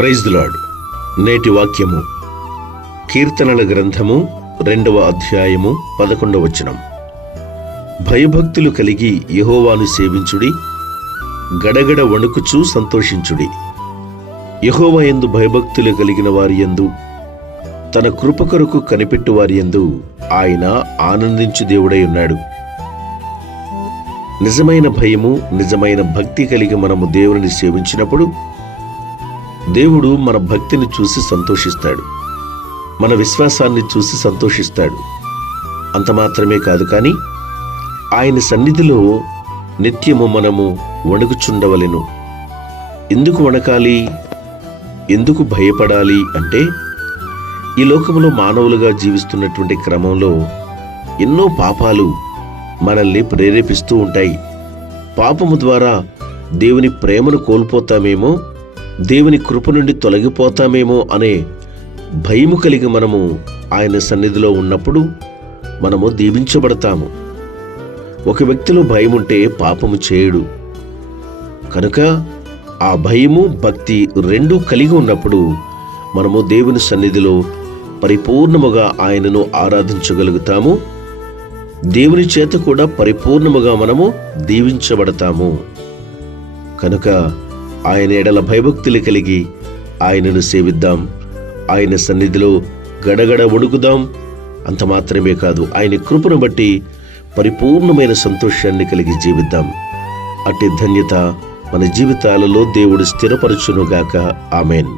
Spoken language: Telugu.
Praise the lord. నేటి వాక్యము కీర్తనల గ్రంథము 2వ అధ్యాయము 11వ వచనం. భయభక్తులు కలిగి యెహోవాను సేవించుడి, గడగడ వణుకుచూ సంతోషించుడి. యెహోవా యందు భయభక్తులు కలిగిన వారి యందు, తన కృప కొరకు కనిపెట్టు వారి యందు ఆయన ఆనందించు దేవుడై ఉన్నాడు. నిజమైన భయము, నిజమైన భక్తి కలిగి మనము దేవుని సేవించినప్పుడు దేవుడు మన భక్తిని చూసి సంతోషిస్తాడు, మన విశ్వాసాన్ని చూసి సంతోషిస్తాడు. అంత మాత్రమే కాదు, కానీ ఆయన సన్నిధిలో నిత్యము మనము వణుకుచుండవలెను. ఎందుకు వణకాలి, ఎందుకు భయపడాలి అంటే, ఈ లోకంలో మానవులుగా జీవిస్తున్నటువంటి క్రమంలో ఎన్నో పాపాలు మనల్ని ప్రేరేపిస్తూ ఉంటాయి. పాపము ద్వారా దేవుని ప్రేమను కోల్పోతామేమో, దేవుని కృప నుండి తొలగిపోతామేమో అనే భయము కలిగి మనము ఆయన సన్నిధిలో ఉన్నప్పుడు మనము దీవించబడతాము. ఒక వ్యక్తిలో భయం ఉంటే పాపము చేయడు. కనుక ఆ భయము, భక్తి రెండూ కలిగి ఉన్నప్పుడు మనము దేవుని సన్నిధిలో పరిపూర్ణముగా ఆయనను ఆరాధించగలుగుతాము. దేవుని చేత కూడా పరిపూర్ణముగా మనము దీవించబడతాము. కనుక ఆయన ఎడల భయభక్తులు కలిగి ఆయనను సేవిద్దాం, ఆయన సన్నిధిలో గడగడ వణుకుదాం. అంత మాత్రమే కాదు, ఆయన కృపను బట్టి పరిపూర్ణమైన సంతోషాన్ని కలిగి జీవిద్దాం. అట్టి ధన్యత మన జీవితాలలో దేవుడు స్థిరపరచునుగాక. ఆమేన్.